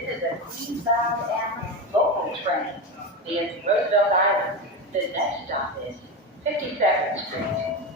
This is a Queens-bound Amtrak local train via Roosevelt Island. The next stop is 52nd Street.